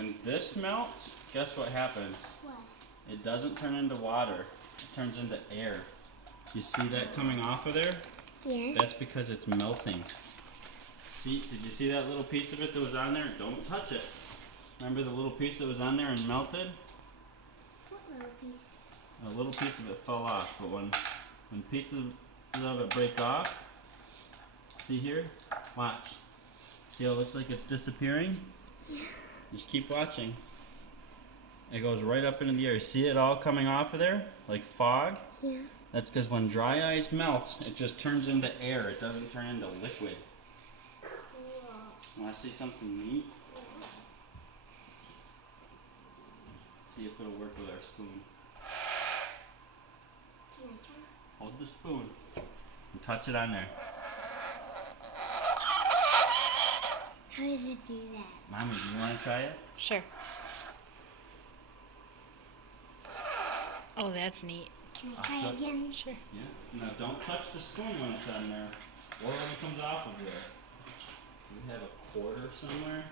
When this melts, guess what happens? What? It doesn't turn into water. It turns into air. You see that coming off of there? Yeah. That's because it's melting. See, did you see that little piece of it that was on there? Don't touch it. Remember the little piece that was on there and melted? What little piece? A little piece of it fell off, but when pieces of it break off, see here? Watch. See how it looks like it's disappearing? Yeah. Just keep watching. It goes right up into the air. See it all coming off of there? Like fog? Yeah. That's because when dry ice melts, it just turns into air. It doesn't turn into liquid. Cool. Want to see something neat? Yes. See if it'll work with our spoon. Can I try? Hold the spoon and touch it on there. How does it do that? Mommy, do you want to try it? Sure. Oh, that's neat. Can I try show- again? Sure. Yeah. Now don't touch the spoon when it's on there or when it comes off of there. Do we have a quarter somewhere?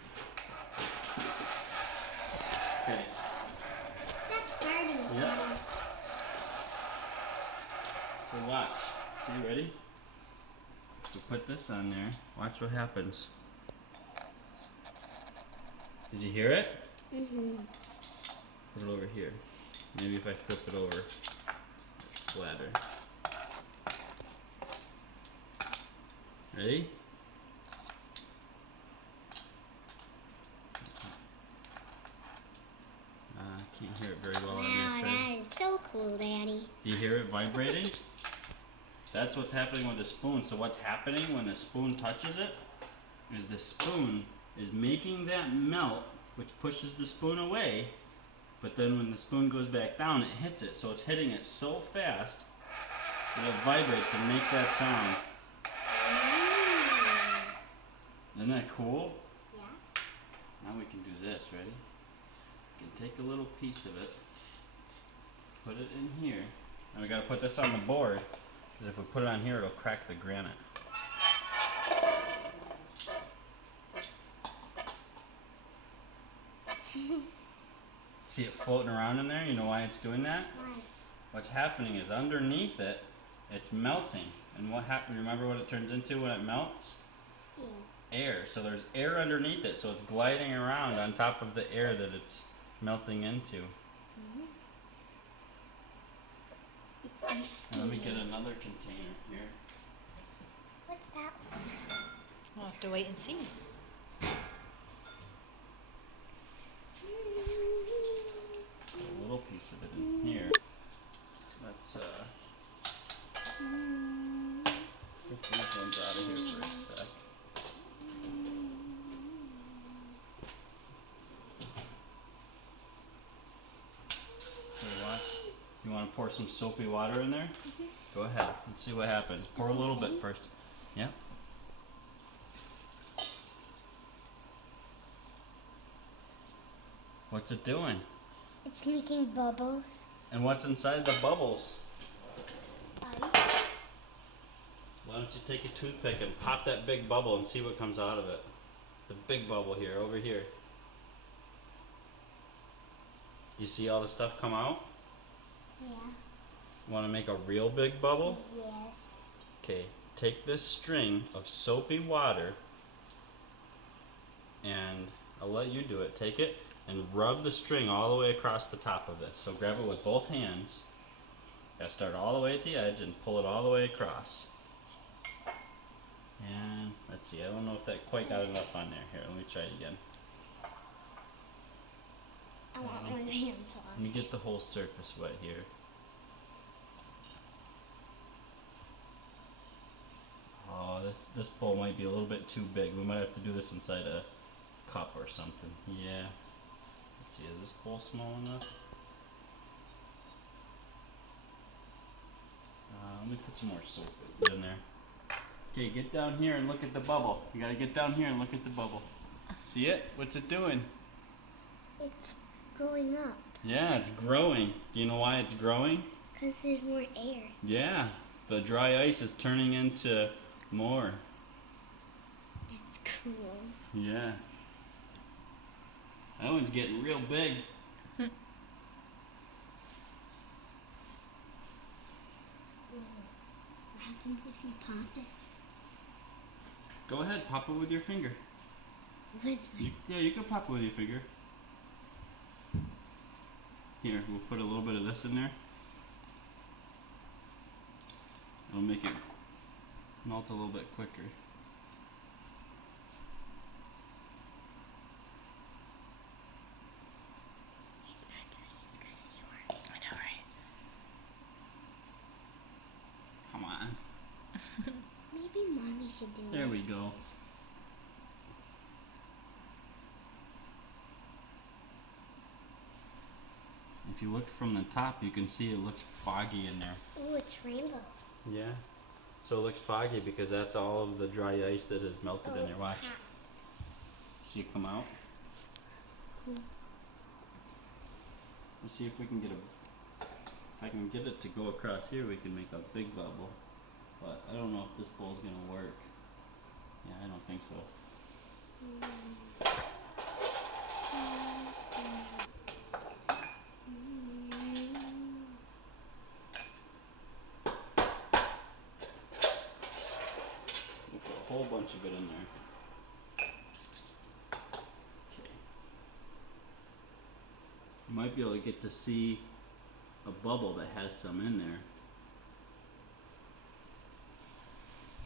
Okay. That's burning. Yeah. So watch. See, ready? We put this on there. Watch what happens. Did you hear it? Mm-hmm. Put it over here. Maybe if I flip it over, it's flatter. Ready? Can't hear it very well on Wow, your tray. that is so cool, Daddy. Do you hear it vibrating? That's what's happening with the spoon. So what's happening when the spoon touches it is the spoon is making that melt, which pushes the spoon away. But then when the spoon goes back down, it hits it. So it's hitting it so fast that it vibrates and makes that sound. Isn't that cool? Yeah. Now we can do this, ready? We can take a little piece of it, put it in here, and we gotta put this on the board, because if we put it on here, it'll crack the granite. See it floating around in there? You know why it's doing that? Why? What's happening is underneath it, it's melting. And what happens? Remember what it turns into when it melts? Yeah. Air. So there's air underneath it, so it's gliding around on top of the air that it's melting into. Mm-hmm. And let me get another container here. What's that for? We'll have to wait and see. Put a little piece of it in here. Let's get these ones out of here for a sec. Hey, watch. You want to pour some soapy water in there? Go ahead. Let's see what happens. Pour a little bit first. Yep. What's it doing? It's making bubbles. And what's inside the bubbles? Ice. Why don't you take a toothpick and pop that big bubble and see what comes out of it? The big bubble here, over here. You see all the stuff come out? Yeah. Want to make a real big bubble? Yes. Okay, take this string of soapy water and I'll let you do it. Take it and rub the string all the way across the top of this. So grab it with both hands. Gotta start all the way at the edge and pull it all the way across. And let's see, I don't know if that quite got enough on there. Here, let me try it again. I want my hands washed. Let me get the whole surface wet here. Oh, this bowl might be a little bit too big. We might have to do this inside a cup or something. Yeah. Let's see, is this bowl small enough? Let me put some more soap in there. Okay, get down here and look at the bubble. You gotta get down here and look at the bubble. See it? What's it doing? It's going up. Yeah, it's growing. Do you know why it's growing? Because there's more air. Yeah, the dry ice is turning into more. That's cool. Yeah. That was one's getting real big. What happens if you pop it? Go ahead, pop it with your finger. Yeah, you can pop it with your finger. Here, we'll put a little bit of this in there. It'll make it melt a little bit quicker. It's not doing as good as yours. I know, right? Come on. Maybe mommy should do it. There we go. If you look from the top, you can see it looks foggy in there. Oh, it's rainbow. Yeah. So it looks foggy because that's all of the dry ice that has melted in there. Watch. pop. See it come out. Let's see if we can get a. If I can get it to go across here, we can make a big bubble. But I don't know if this bowl's gonna work. Yeah, I don't think so. We'll put a whole bunch of it in there. Okay. You might be able to get to see a bubble that has some in there.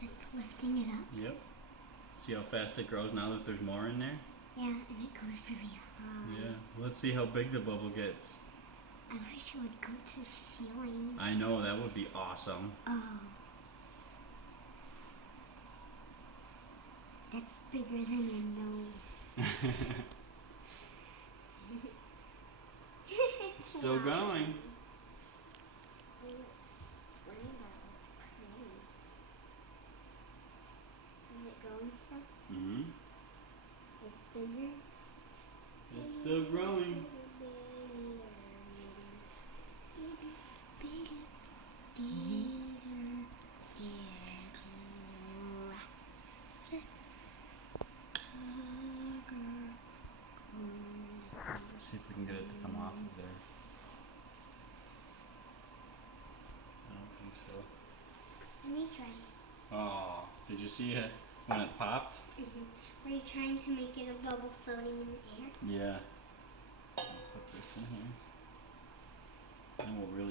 It's lifting it up. Yep. See how fast it grows now that there's more in there? Yeah, and it goes really high. Yeah. Let's see how big the bubble gets. I wish it would go to the ceiling. I know, that would be awesome. Oh. That's bigger than your nose. It's still going. Is it going still? Mm-hmm. It's bigger. It's still growing. See if we can get it to come off of there. I don't think so. Let me try. Oh, did you see it when it popped? Were you trying to make it a bubble floating in the air? Yeah. I'll put this in here. And we'll really